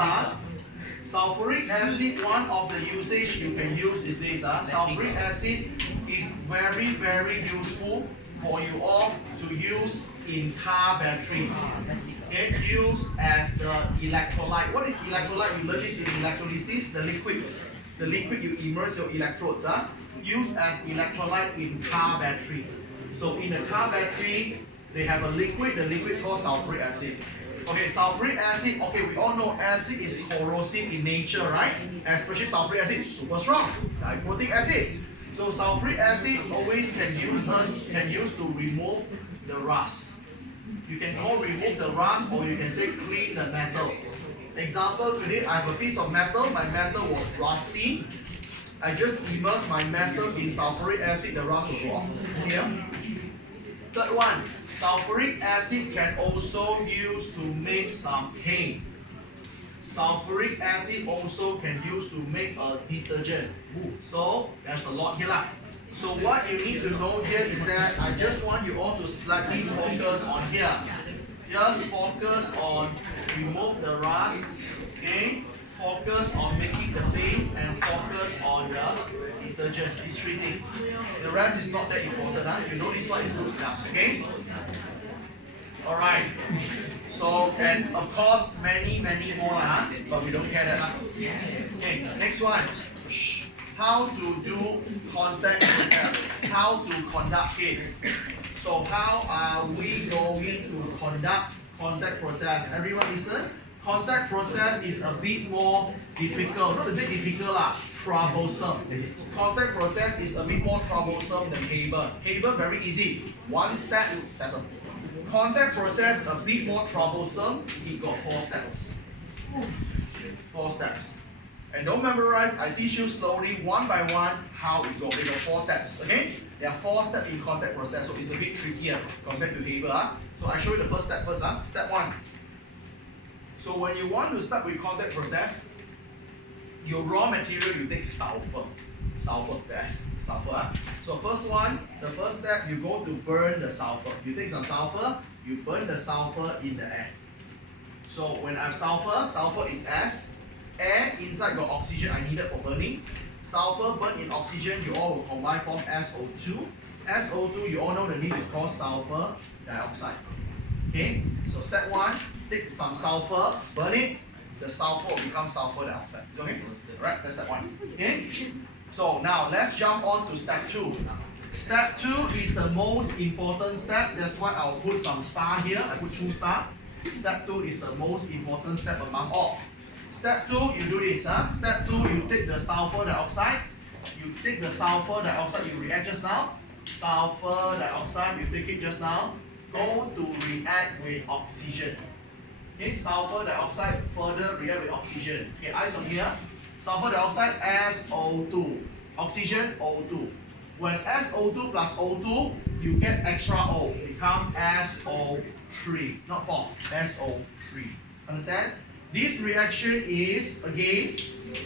Sulfuric acid, one of the usage you can use is this. Sulfuric acid is very, very useful for you all to use in car battery. Okay, used as the electrolyte. What is electrolyte? You learn this in electrolysis, the liquids. The liquid you immerse your electrodes. Used as electrolyte in car battery. So in a car battery, they have a liquid, the liquid called sulfuric acid. Okay, sulfuric acid, okay, we all know acid is corrosive in nature, right? Especially sulfuric acid is super strong, diprotic acid. So sulfuric acid always can use to remove the rust. You can call remove the rust or you can say clean the metal. Example, today I have a piece of metal, my metal was rusty. I just immerse my metal in sulfuric acid, the rust will go off. Here. Third one, sulfuric acid can also use to make some paint. Sulfuric acid also can use to make a detergent. So there's a lot here. So what you need to know here is that I just want you all to slightly focus on here. Just focus on remove the rust. Okay? Focus on making the paint and focus on the detergent. These 3 things. The rest is not that important. You know this one is good enough. Okay? Alright. So, and of course, many more, but we don't care that. Okay, next one. How to do contact process. How to conduct it. So, how are we going to conduct contact process? Everyone listen. Contact process is a bit more difficult. Not to say difficult, troublesome. Contact process is a bit more troublesome than Haber. Haber very easy. 1 step, settle. Contact process a bit more troublesome. It got 4 steps. 4 steps. And don't memorize, I teach you slowly, one by one, how it goes. There are 4 steps, okay? There are 4 steps in contact process, so it's a bit trickier compared to Haber. So I show you the first step first. Step 1. So when you want to start with contact process, your raw material, you take sulfur. Sulfur, yes, sulfur. So first one, the first step, you go to burn the sulfur. You take some sulfur, you burn the sulfur in the air. So when I have sulfur, sulfur is S. Air inside got oxygen I needed for burning. Sulfur burn in oxygen, you all will combine form SO2. SO2, you all know the name is called sulfur dioxide. Okay, so step 1, take some sulfur, burn it, the sulfur will become sulfur dioxide. Is okay? Alright, that's step 1. Okay? So now let's jump on to step 2. Step 2 is the most important step. That's why I'll put some star here. I put 2 stars. Step 2 is the most important step among all. Step 2, you do this. Step 2, you take the sulfur dioxide. You take the sulfur dioxide, you react just now. Sulfur dioxide, you take it just now. Go to react with oxygen. Okay, sulfur dioxide further react with oxygen. Okay, eyes on here. Sulfur dioxide SO2. Oxygen O2. When SO2 plus O2, you get extra O. Become SO3. Not 4. SO3. Understand? This reaction is again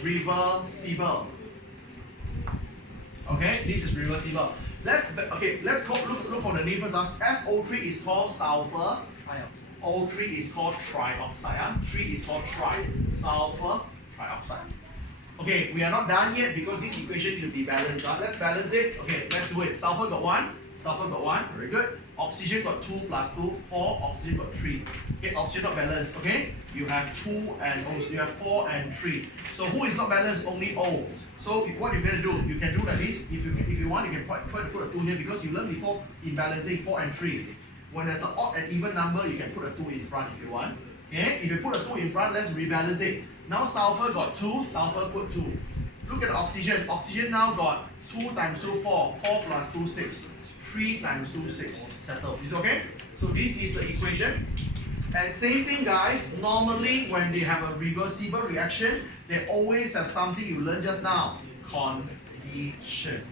reversible. Okay, this is reversible. Let's look for the name first. SO3 is called sulfur. O3 is called trioxide. 3 is called sulfur trioxide. Okay, we are not done yet because this equation needs to be balanced. Let's balance it. Okay, let's do it. Sulfur got 1. Sulfur got 1. Very good. Oxygen got 2 plus 2, 4. Oxygen got 3. Okay, oxygen not balanced. Okay, you have 2 and O. So you have 4 and 3. So who is not balanced? Only O. So what you're going to do, you can do like this. If you want, you can try to put a 2 here because you learned before in balancing 4 and 3. When there's an odd and even number, you can put a 2 in front if you want. Okay, if you put a 2 in front, let's rebalance it. Now sulfur got 2, sulfur put 2. Look at the oxygen. Oxygen now got 2 times 2, 4. 4 plus 2, 6. 3 times 2, 6. Settle. Is it okay? So this is the equation. And same thing guys, normally when they have a reversible reaction, they always have something you learned just now. Condition.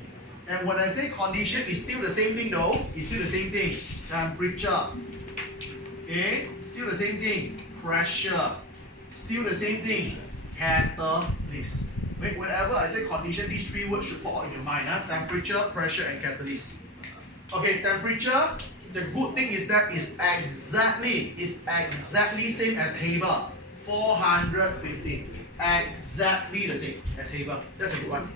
And when I say condition, it's still the same thing though. It's still the same thing. Temperature. Okay? Still the same thing. Pressure. Still the same thing. Catalyst. Whenever I say condition, these 3 words should pop out in your mind. Temperature, pressure, and catalyst. Okay, temperature. The good thing is that it's exactly same as Haber. 450. Exactly the same as Haber. That's a good one.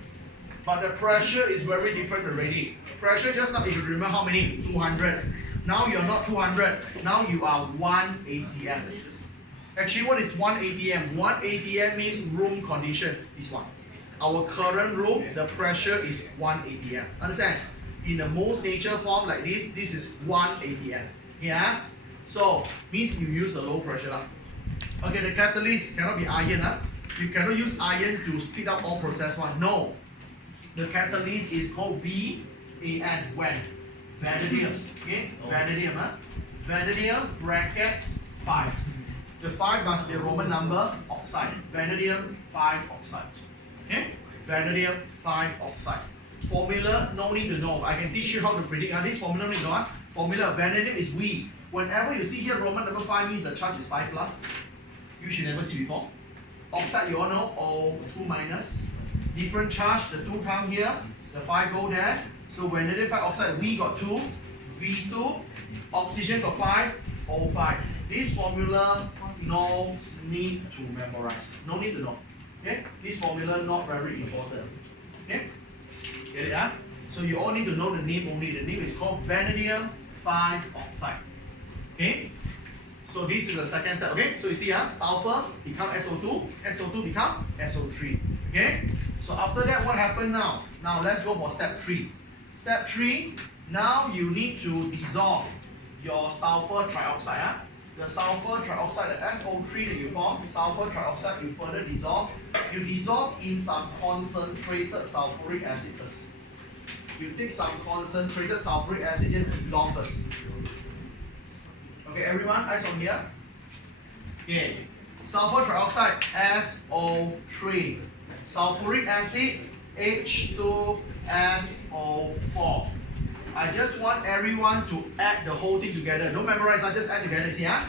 But the pressure is very different already. Pressure just now, if you remember how many? 200. Now you're not 200. Now you are 1 atm. Actually, what is 1 atm? 1 atm means room condition. This one. Our current room, the pressure is 1 atm. Understand? In the most nature form like this is 1 atm. Yeah? So, means you use a low pressure. Okay, the catalyst cannot be iron. You cannot use iron to speed up all process one. No. The catalyst is called VAN. When? Vanadium. Okay? Vanadium. Vanadium bracket 5. The 5 must be a Roman number, oxide. Vanadium 5 oxide. Okay? Vanadium 5 oxide. Formula, no need to know. I can teach you how to predict. This formula no need to know. Formula, vanadium is V. Whenever you see here Roman number 5 means the charge is 5 plus. You should never see before. Oxide, you all know, O2 minus. Different charge, the 2 come here, the 5 go there. So vanadium 5 oxide, V got 2, V2, oxygen got 5, O5. This formula, no need to memorize. No need to know. Okay? This formula not very important. Okay? Get it? So you all need to know the name only. The name is called vanadium 5 oxide. Okay? So this is the second step. Okay? So you see, sulfur become SO2, SO2 become SO3. Okay? So after that, what happened now? Now let's go for step 3. Step 3, now you need to dissolve your sulfur trioxide. The sulfur trioxide, the SO3 that you form, sulfur trioxide, you further dissolve. You dissolve in some concentrated sulfuric acid first. You take some concentrated sulfuric acid, just dissolve first. Okay, everyone, eyes on here. Okay, sulfur trioxide, SO3. sulfuric acid, H2SO4. I just want everyone to add the whole thing together. Don't memorize, just add together. See, huh?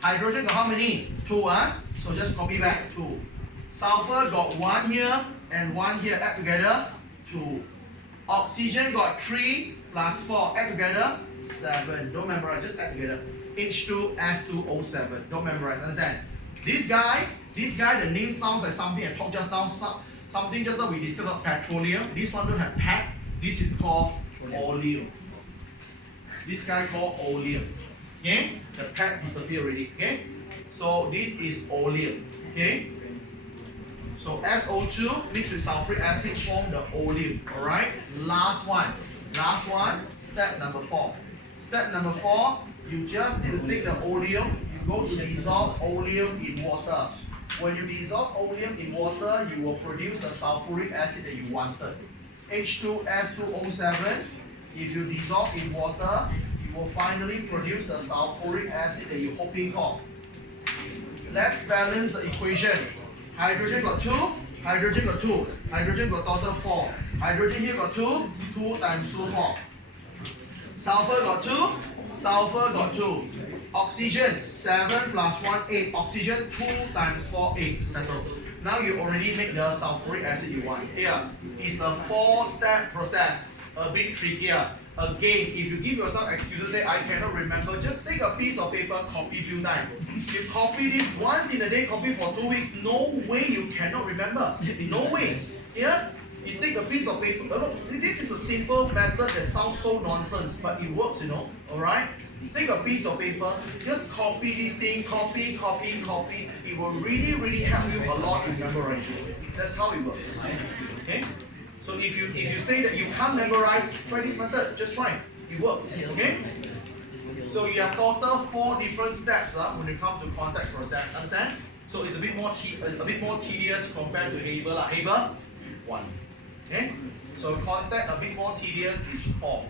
Hydrogen got how many? 2, huh? So just copy back 2. Sulfur got 1 here and 1 here. Add together 2. Oxygen got 3 plus 4. Add together 7. Don't memorize, just add together. H2S2O7. Don't memorize, understand? This guy, the name sounds like something I talked just now. Something just now we discussed petroleum. This one don't have pet. This is called oleum. This guy called oleum. Okay? The pet disappeared already. Okay? So this is oleum. Okay? So SO2 mixed with sulfuric acid form the oleum. Alright? Last one. Step number 4. Step number 4, you just need to take the oleum, you go to dissolve oleum in water. When you dissolve oleum in water, you will produce the sulfuric acid that you wanted. H2S2O7. If you dissolve in water, you will finally produce the sulfuric acid that you're hoping for. Let's balance the equation. Hydrogen got 2, hydrogen got 2, hydrogen got total 4. Hydrogen here got 2, 2 times 2, 4. Sulfur got 2, sulfur got 2. Oxygen, 7 plus 1, 8. Oxygen, 2 times 4, 8. Settle. Now you already make the sulfuric acid you want. Here is a 4-step process. A bit trickier. Again, if you give yourself excuses, say I cannot remember, just take a piece of paper, copy few times. You copy this once in a day, copy for 2 weeks, no way you cannot remember. No way. Yeah? You take a piece of paper. This is a simple method that sounds so nonsense, but it works, you know. Alright? Take a piece of paper, just copy this thing, copy. It will really help you a lot in memorizing. That's how it works. Okay? So if you say that you can't memorize, try this method. Just try. It works. Okay? So you have total 4 different steps when it comes to contact process. Understand? So it's a bit more tedious compared to Haber. Haber, 1. Okay? So contact a bit more tedious is 4.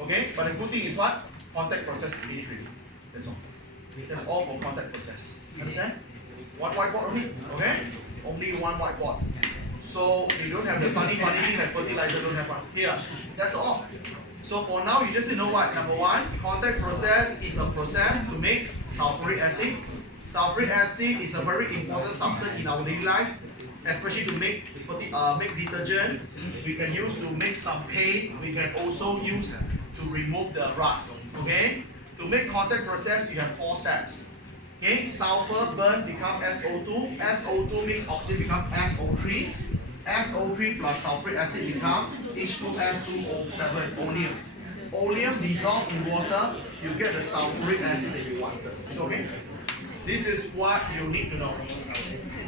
Okay? But the good thing is what? Contact process finish already. That's all. That's all for contact process. Understand? 1 whiteboard only. Okay? Only 1 whiteboard. So you don't have the funny thing like fertilizer don't have one. Here. That's all. So for now you just need to know what? Number 1, contact process is a process to make sulfuric acid. Sulfuric acid is a very important substance in our daily life, especially to make detergent. We can use to make some paint. We can also use to remove the rust. Okay? To make contact process, you have 4 steps. Okay? Sulfur burn become SO2. SO2 mix oxygen become SO3. SO3 plus sulfuric acid become H2S2O7, oleum. Oleum dissolved in water, you get the sulfuric acid that you wanted. It's okay? This is what you need to know.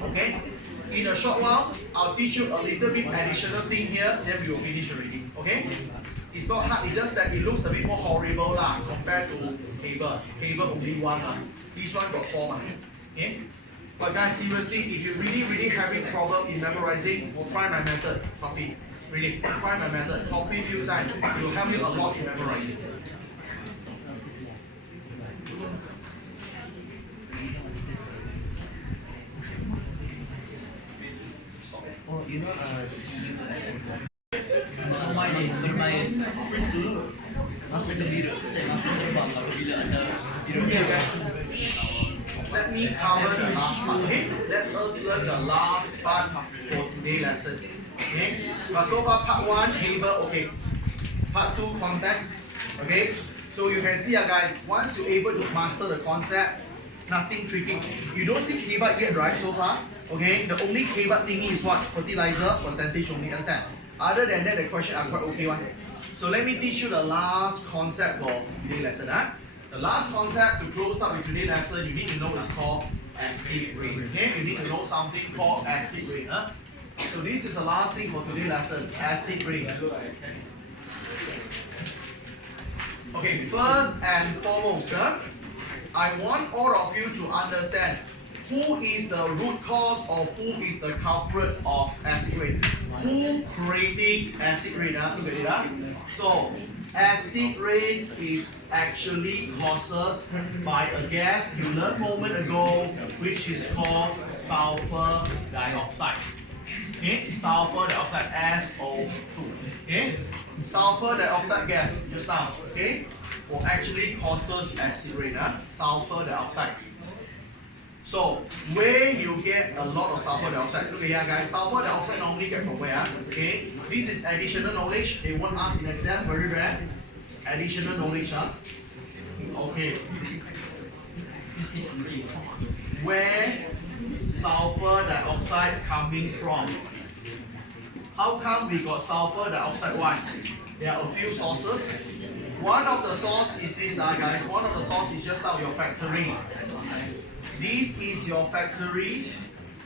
Okay? In a short while, I'll teach you a little bit additional thing here, then we will finish already. Okay? It's not hard, it's just that it looks a bit more horrible compared to Haber. Haber only 1 This one got 4 Okay? But guys, seriously, if you're really having problem in memorizing, try my method. Copy. Really, try my method. Copy a few times. It will help you a lot in memorizing. Oh, you know, bermain masa gembira, saya masa terbang apabila ada Okay, guys. Let me cover the last part. Okay, let us learn the last part for today's lesson. Okay, but so far part 1 Haber. Okay, part 2 contact. Okay, so you can see guys, once you're able to master the concept, nothing tricky. You don't see Haber yet, right? So far. Okay, the only Haber thingy is what? Fertilizer percentage only, understand? Other than that, the question are quite okay one. So let me teach you the last concept for today's lesson. The last concept to close up with today's lesson, you need to know is called acid rain. Okay, you need to know something called acid rain. So this is the last thing for today's lesson, acid rain. Okay, first and foremost, I want all of you to understand who is the root cause or who is the culprit of acid rain? Who creating acid rain? Look at it. So acid rain is actually caused by a gas you learned a moment ago, which is called sulfur dioxide. Okay, sulfur dioxide, SO2. Okay, sulfur dioxide gas just now. Okay, will actually causes acid rain. Sulfur dioxide. So where you get a lot of sulfur dioxide? Look at here, guys. Sulfur dioxide normally get from where? Okay, this is additional knowledge. They want us in exam, very rare. Additional knowledge, Okay. Where sulfur dioxide coming from? How come we got sulfur dioxide? Why? There are a few sources. One of the source is this, guys. One of the source is just out your factory. This is your factory.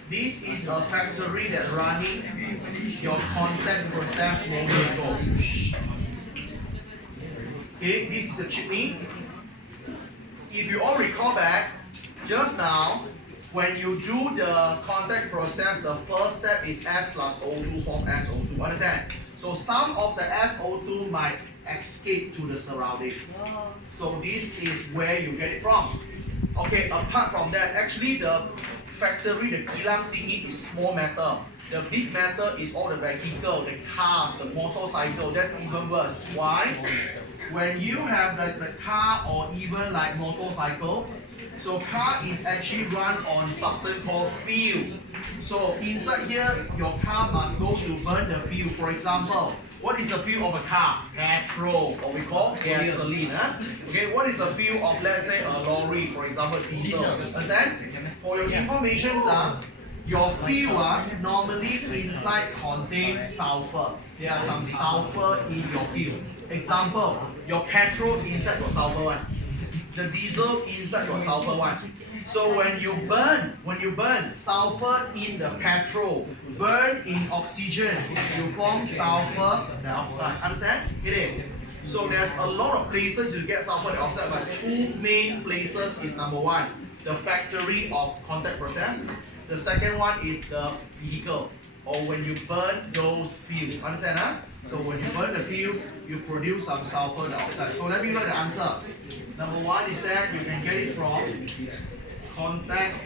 This is a factory that running your contact process moment ago. Okay, this is the chimney. If you all recall back, just now, when you do the contact process, the first step is S plus O2 form SO2. Understand? So some of the SO2 might escape to the surrounding. So this is where you get it from. Okay, apart from that, actually the factory, the kilang thingy is small matter. The big matter is all the vehicle, the cars, the motorcycle. That's even worse. Why? When you have the car or even like motorcycle, so car is actually run on substance called fuel. So inside here, your car must go to burn the fuel. For example, what is the fuel of a car? Petrol, or we call gasoline. Okay, what is the fuel of, let's say, a lorry? For example, diesel. Understand? For your information, your fuel normally inside contains sulfur. There are some sulfur in your fuel. Example, your petrol inside your sulfur one. The diesel inside your sulfur one. So when you burn sulfur in the petrol, burn in oxygen, you form sulfur dioxide. Understand? Get it? So there's a lot of places you get sulfur dioxide, but two main places is number one, the factory of contact process. The second one is the vehicle, or when you burn those fuel. Understand? So when you burn the fuel, you produce some sulfur dioxide. So let me write the answer. Number one is that you can get it from contact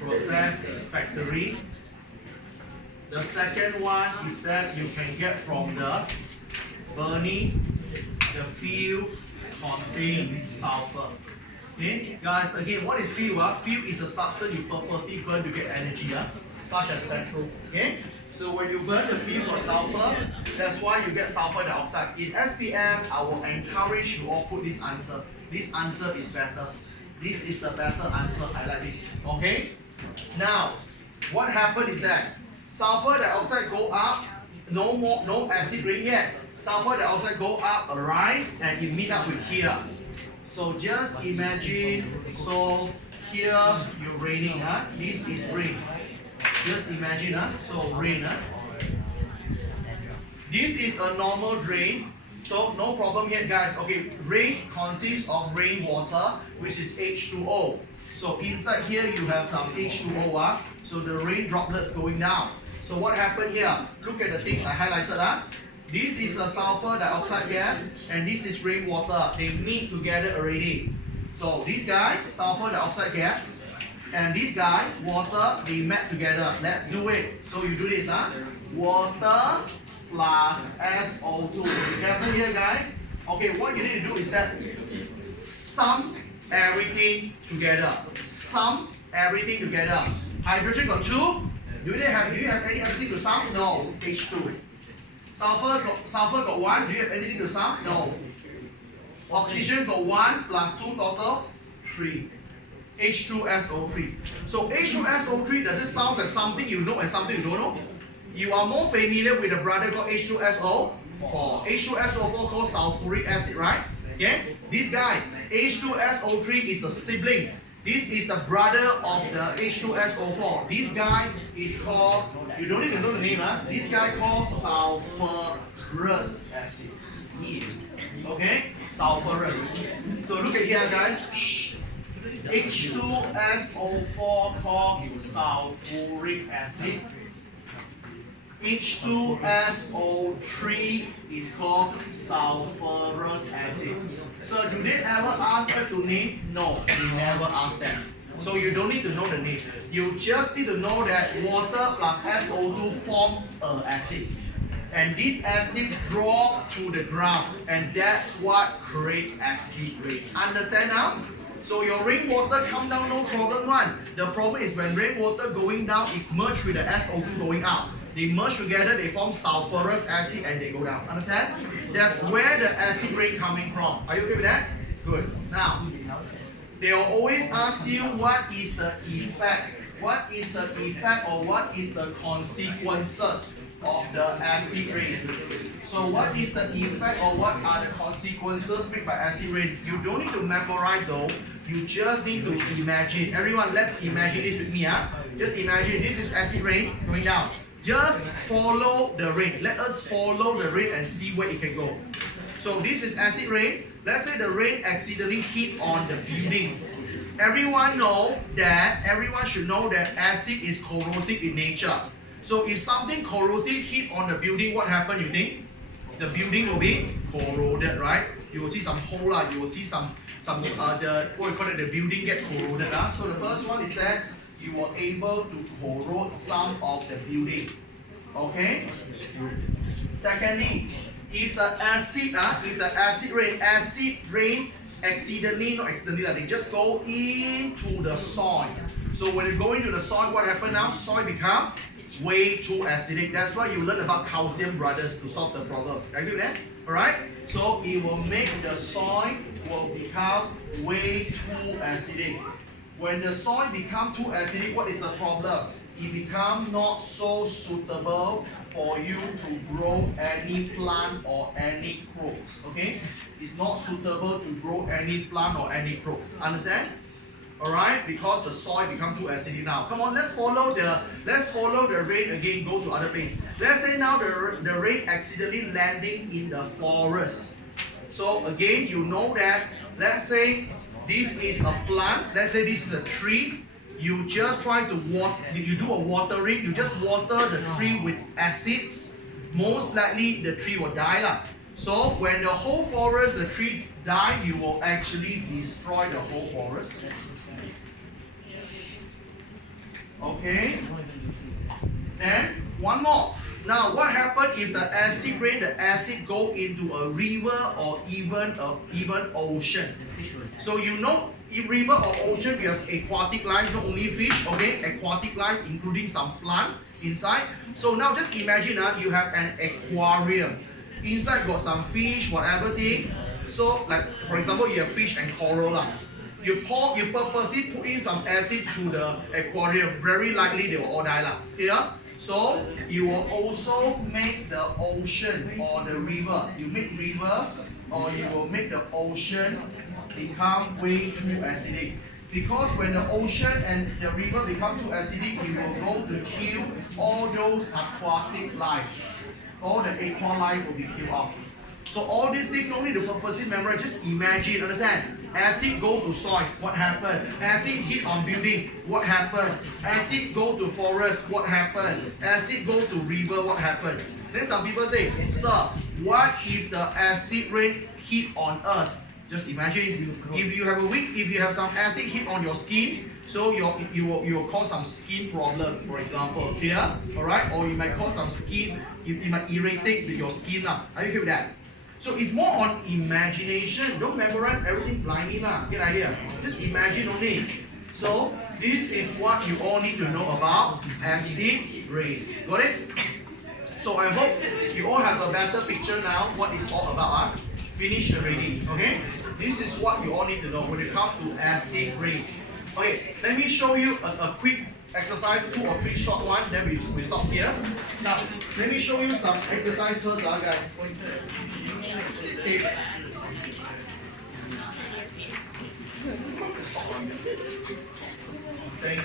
process factory. The second one is that you can get from the burning the fuel contain sulfur. Okay, guys, again, what is fuel? Fuel is a substance you purposely burn to get energy, such as petrol. Okay, so when you burn the fuel for sulfur, that's why you get sulfur dioxide. In SPM, I will encourage you all put this answer. This answer is better. This is the better answer. I like this. Okay. Now, what happened is that sulfur dioxide go up. No acid rain yet. Sulfur dioxide go up, arise, and it meet up with here. So just imagine. So here you're raining. This is rain. Just imagine. So rain. This is a normal drain. So no problem here, guys. Okay, rain consists of rainwater, which is H2O. So inside here you have some H2O. So the rain droplets going down. So what happened here? Look at the things I highlighted. This is a sulfur dioxide gas, and this is rainwater. They meet together already. So this guy, sulfur dioxide gas, and this guy, water, they met together. Let's do it. So you do this, water plus SO2. Be careful here, guys. Okay, what you need to do is that sum everything together. Sum everything together. Hydrogen got 2. Do you have any other thing to sum? No. H2. Sulfur got 1. Do you have anything to sum? No. Oxygen got 1 plus 2 total 3. H2SO3. So H2SO3, does it sound as something you know and something you don't know? You are more familiar with the brother called H2SO4. H2SO4 called sulfuric acid, right? Okay? This guy, H2SO3 is the sibling. This is the brother of the H2SO4. This guy is called, you don't need to know the name, this guy called sulfurous acid. Okay? Sulfurous. So look at here, guys. Shh. H2SO4 called sulfuric acid. H2SO3 is called sulfurous acid. So do they ever ask us to name? No, they never ask that. So you don't need to know the name. You just need to know that water plus SO2 form an acid. And this acid drop to the ground, and that's what creates acid rain. Understand now? So your rainwater come down, no problem one. The problem is when rainwater going down, it merge with the SO2 going up. They merge together, they form sulfurous acid and they go down. Understand? That's where the acid rain coming from. Are you okay with that? Good. Now, they will always ask you what is the effect. What is the effect or what is the consequences of the acid rain? So what is the effect or what are the consequences made by acid rain? You don't need to memorize though. You just need to imagine. Everyone, let's imagine this with me. Just imagine this is acid rain going down. Just follow the rain. Let us follow the rain and see where it can go. So this is acid rain. Let's say the rain accidentally hit on the buildings. Everyone should know that acid is corrosive in nature. So if something corrosive hit on the building, what happened you think? The building will be corroded, right? You will see some hole, you will see the building get corroded. So the first one is that you were able to corrode some of the building. Okay? Secondly, if the acid rain accidentally, they just go into the soil. So when you go into the soil, what happens now? Soil become way too acidic. That's why you learn about calcium brothers to solve the problem. Agree with that? Alright? So it will make the soil will become way too acidic. When the soil become too acidic, what is the problem? It become not so suitable for you to grow any plant or any crops. Okay? It's not suitable to grow any plant or any crops. Understand? Alright? Because the soil become too acidic now. Come on, let's follow the rain again, go to other place. Let's say now the rain accidentally landing in the forest. So again, you know that, let's say this is a plant, let's say this is a tree. You just try to water, you do a watering, you just water the tree with acids. Most likely the tree will die. So when the whole forest, the tree die, you will actually destroy the whole forest. Okay. Then one more. Now what happens if the acid rain, the acid go into a river or even ocean? So you know, in river or ocean, you have aquatic life, not only fish, okay? Aquatic life including some plant inside. So now just imagine you have an aquarium. Inside got some fish, whatever thing. So like for example, you have fish and coral. You purposely put in some acid to the aquarium. Very likely they will all die. Here. So you will also make the ocean or the river. You make river or you will make the ocean become way too acidic. Because when the ocean and the river become too acidic, it will go to kill all those aquatic life. All the aqua life will be killed off. So all these things don't need to purposely memorize, just imagine, understand? Acid go to soil, what happened? Acid hit on building, what happened? Acid go to forest, what happened? Acid go to river, what happened? Then some people say, sir, what if the acid rain hit on us? Just imagine, if you have some acid hit on your skin, so you will cause some skin problem, for example, here, alright? Or you might cause some skin, it might irritate your skin. Are you okay with that? So it's more on imagination. Don't memorize everything blindly. Get an idea? Just imagine only. So this is what you all need to know about acid rain. Got it? So I hope you all have a better picture now what it's all about. Finish already. Okay? This is what you all need to know when it comes to acid rain. Okay, let me show you a quick exercise, 2 or 3 short one, then we stop here. Now, let me show you some exercise first, guys. Okay. Thank you.